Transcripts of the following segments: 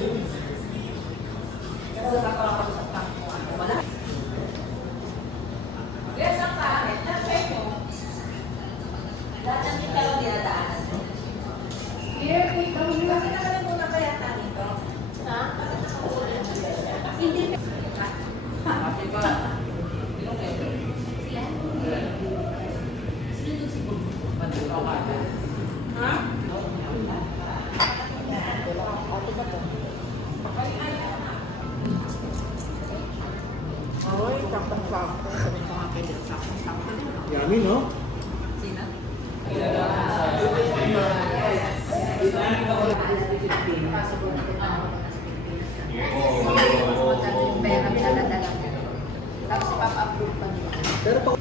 Kasi nakakausap ka kung ano. Wala. Yes, ang pangit. Na-check mo. Lahat ng kita lang dinadaanan mo. Here, wait. Bakit naman muna kaya tayo ito? Ha? Bakit nakakuha na siya? Hindi. Bakit ba? Ha? Ay, sakto-sakto. Sabi ko nga kayo, sakto-sakto. Yummy, no? Sino? Pera pinadadala mo. Tapos ipapa-approve pa nila. Pero pa...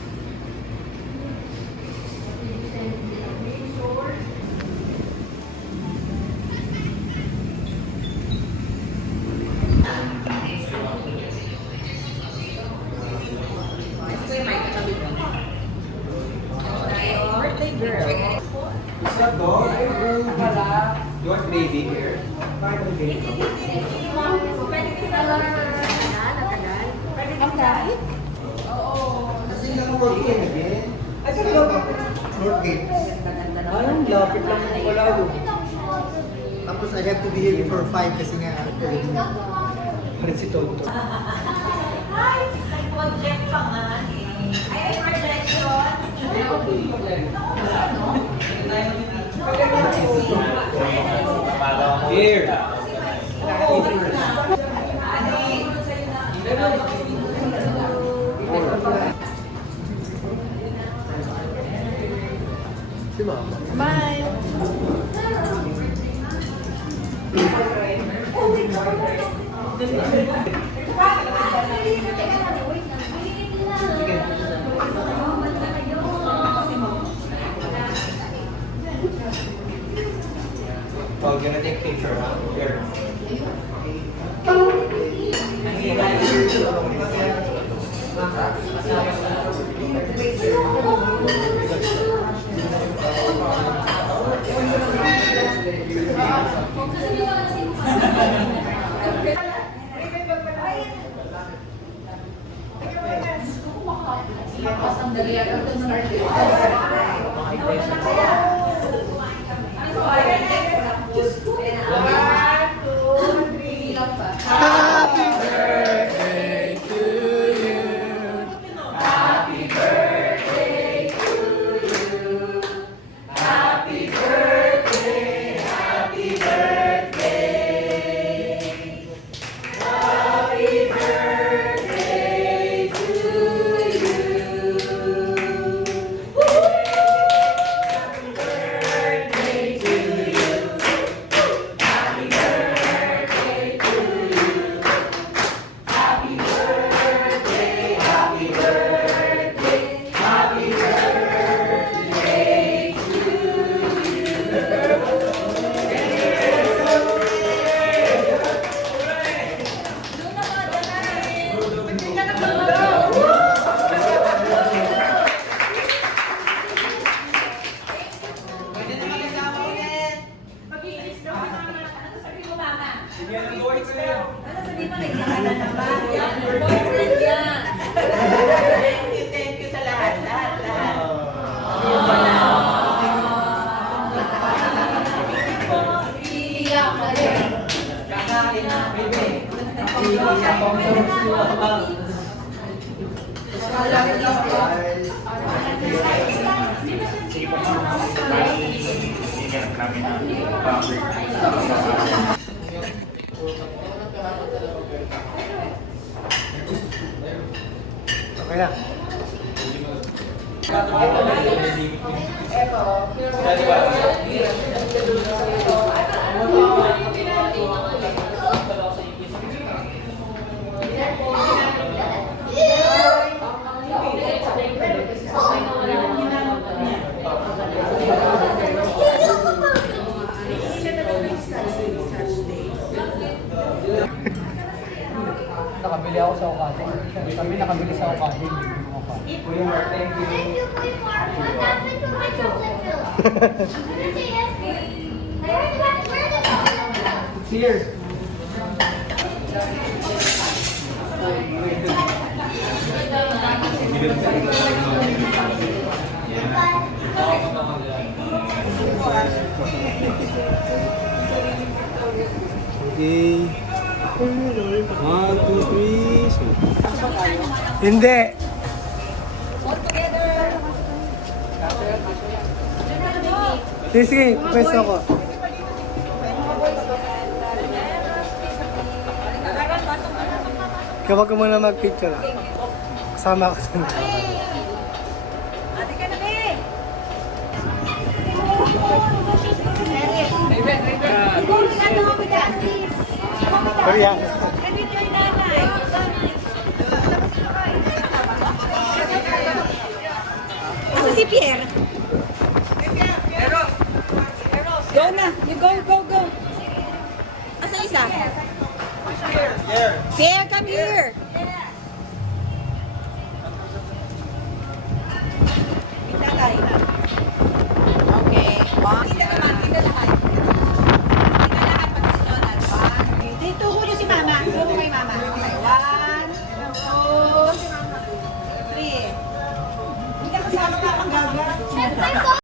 Birthday girl. Is that dog? You want baby here? Find the baby. Ang kahit? Kasi lang work in again. Ay, talaga ba? North Gate. Ayun, lapit lang ako pala. Tapos I have to be here before 5 kasi nga palit si Tonto. Ay, nag-project pa nga eh. Ay, projection. Here! Si Mama. Bye. Oh, gonna take picture, huh? Here. Happy birthday to you. Happy birthday to you. Happy birthday, happy birthday. Happy birthday to you. Happy birthday to you. Happy birthday to you. Happy birthday, happy birthday, happy birthday to Pwede na mag-asama ulit. Mag-i-inis daw si mama. Ano sabi mo, mama? Sige, ang boyfriend. Ano sabi mo, nagkaka na naman? Yan, boyfriend yan. Thank you sa lahat, lahat, lahat. Iiyak ka rin. Kakain na, bebe. Okay na. Nakabili ako sa Okade. Kami nakabili sa Okade. Kuya Mark, thank you. Thank you, Kuya Mark. What happened to my chocolate milk? I'm gonna say yes, Kuya. Where the chocolate milk? It's here. Okay. 1, 2, 3. Hindi. Sige, sige. Pwesto ako. Kapag ko muna mag-picture ah. Kasama ako sa Korea. Asa si Pierre? Go na. You go, go, go. Asa isa? Pierre, come here. Kita tayo. Okay. Kita naman, kita naman. Kita lahat pati si Jonathan. Dito, hulo si Mama. Hulo kay Mama. Okay. 1, 2, 3. Hindi ka kasama ka ang gaga. Siyempre ko!